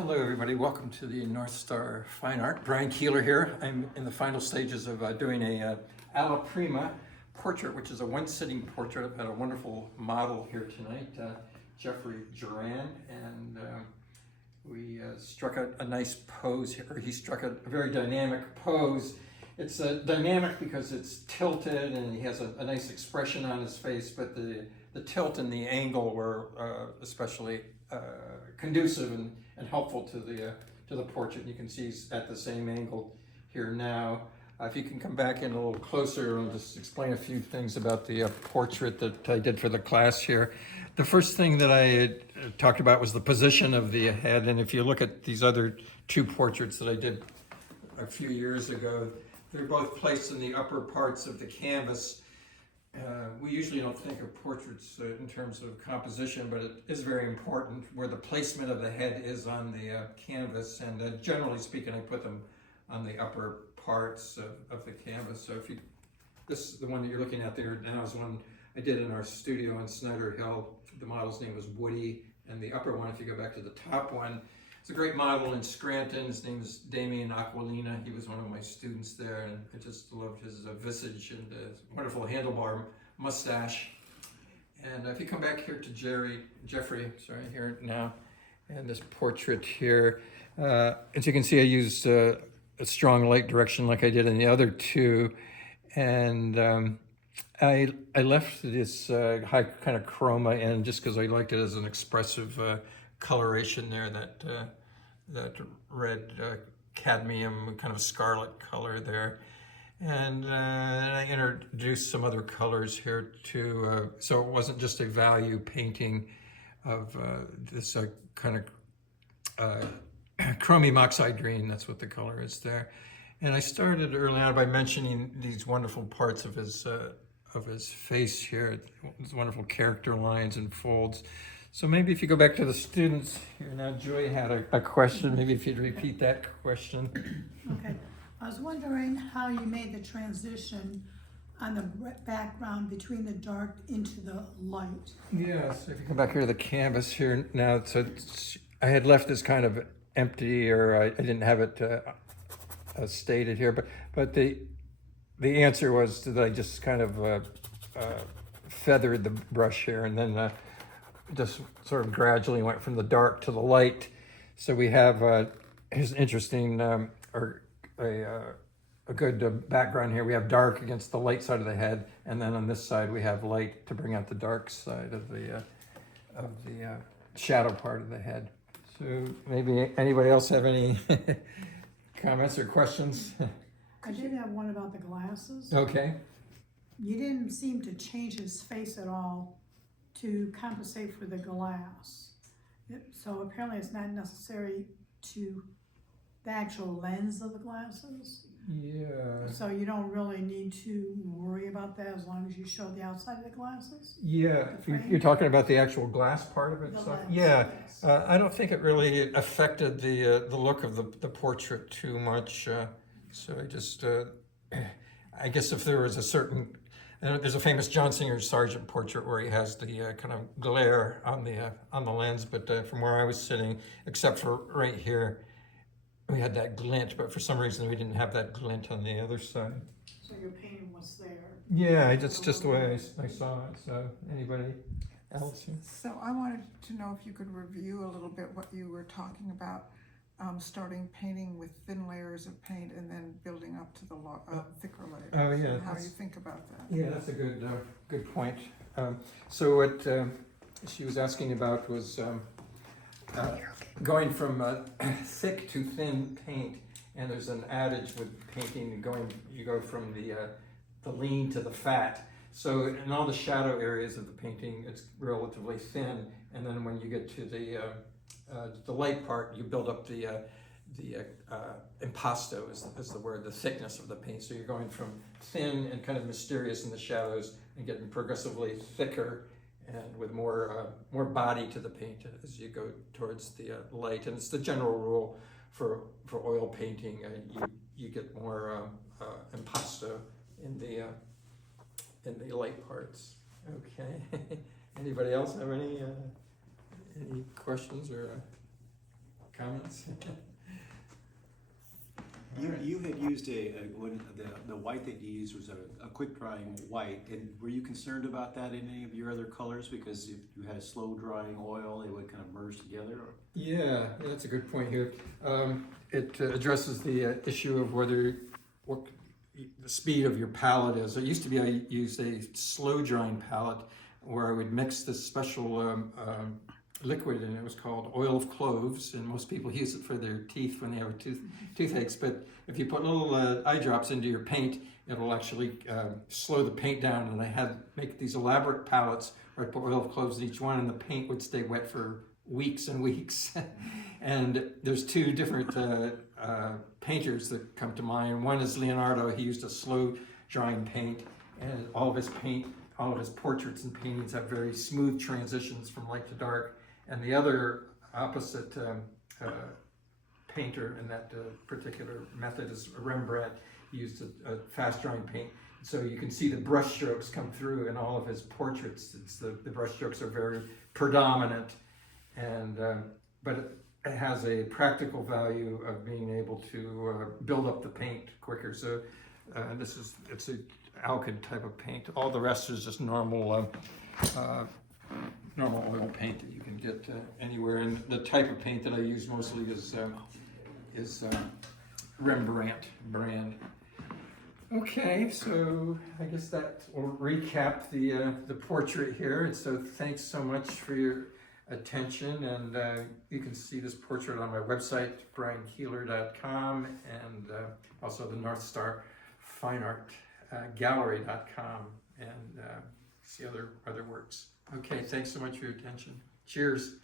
Hello everybody, welcome to the North Star Fine Art. Brian Keeler here. I'm in the final stages of doing a Alla Prima portrait, which is a one-sitting portrait. I've had a wonderful model here tonight, Jeffrey Juran, and we struck a nice pose here. He struck a very dynamic pose. It's dynamic because it's tilted and he has a nice expression on his face, but the tilt and the angle were especially conducive and helpful to the portrait. You can see he's at the same angle here now. If you can come back in a little closer, I'll just explain a few things about the portrait that I did for the class here. The first thing that I talked about was the position of the head, and if you look at these other two portraits that I did a few years ago, they're both placed in the upper parts of the canvas. We usually don't think of portraits in terms of composition, but it is very important where the placement of the head is on the canvas, and generally speaking, I put them on the upper parts of the canvas. So the one that you're looking at there now is one I did in our studio on Snyder Hill. The model's name was Woody, and the upper one, if you go back to the top one, it's a great model in Scranton. His name is Damien Aquilina. He was one of my students there, and I just loved his visage and wonderful handlebar mustache. And if you come back here to Jeffrey, here now, and this portrait here, as you can see, I used a strong light direction like I did in the other two, and I left this high kind of chroma in just because I liked it as an expressive coloration there, that red cadmium kind of scarlet color there. And I introduced some other colors here too, so it wasn't just a value painting of this kind of chromium oxide green. That's what the color is there. And I started early on by mentioning these wonderful parts of his face here, these wonderful character lines and folds. So maybe if you go back to the students here now, Joy had a question. Maybe if you'd repeat that question. Okay. I was wondering how you made the transition on the background between the dark into the light. Yes, if you come back here to the canvas here now, so I had left this kind of empty, or I didn't have it stated here, but the answer was that I just kind of feathered the brush here, and then just sort of gradually went from the dark to the light. So we have here's an interesting a good background here. We have dark against the light side of the head, and then on this side we have light to bring out the dark side of the shadow part of the head. So maybe anybody else have any comments or questions? I did have one about the glasses. Okay. You didn't seem to change his face at all to compensate for the glass. So apparently it's not necessary to the actual lens of the glasses. Yeah. So you don't really need to worry about that as long as you show the outside of the glasses? Yeah, you're talking about the actual glass part of it? The So, lens, yeah, yes. I don't think it really affected the look of the portrait too much. So I just, I guess if there was a certain, there's a famous John Singer Sargent portrait where he has the kind of glare on the lens, but from where I was sitting, except for right here, we had that glint, but for some reason we didn't have that glint on the other side. So your painting was there? Yeah, it's just the way I saw it. So anybody else? So I wanted to know if you could review a little bit what you were talking about, starting painting with thin layers of paint and then building up to the thicker layers. Oh yeah. And how you think about that? Yeah, that's a good point. So what she was asking about was going from thick to thin paint, and there's an adage with painting you go from the lean to the fat. So in all the shadow areas of the painting, it's relatively thin, and then when you get to the light part, you build up the impasto is the word, the thickness of the paint. So you're going from thin and kind of mysterious in the shadows and getting progressively thicker and with more body to the paint as you go towards the light. And it's the general rule for oil painting. You get more impasto in the light parts. Okay. Anybody else have any questions or comments? You had used when the white that you used was a quick drying white, and were you concerned about that in any of your other colors? Because if you had a slow drying oil, it would kind of merge together? Or? Yeah, that's a good point here. It addresses the issue of what the speed of your palette is. It used to be I used a slow drying palette where I would mix this special liquid, and it was called oil of cloves, and most people use it for their teeth when they have toothaches. But if you put little eye drops into your paint, it'll actually slow the paint down. And I had make these elaborate palettes where I put oil of cloves in each one, and the paint would stay wet for weeks and weeks. And there's two different painters that come to mind. One is Leonardo. He used a slow drying paint, and all of his portraits and paintings have very smooth transitions from light to dark. And the other opposite painter in that particular method is Rembrandt. He used a fast drying paint. So you can see the brush strokes come through in all of his portraits. The brush strokes are very predominant, and but it has a practical value of being able to build up the paint quicker. So it's an alkyd type of paint. All the rest is just normal oil paint that you can get anywhere. And the type of paint that I use mostly is Rembrandt brand. Okay, so I guess that will recap the portrait here. And so thanks so much for your attention. And you can see this portrait on my website, briankeeler.com, and also the North Star Fine Art Gallery.com, and see other works. Okay, thanks so much for your attention. Cheers.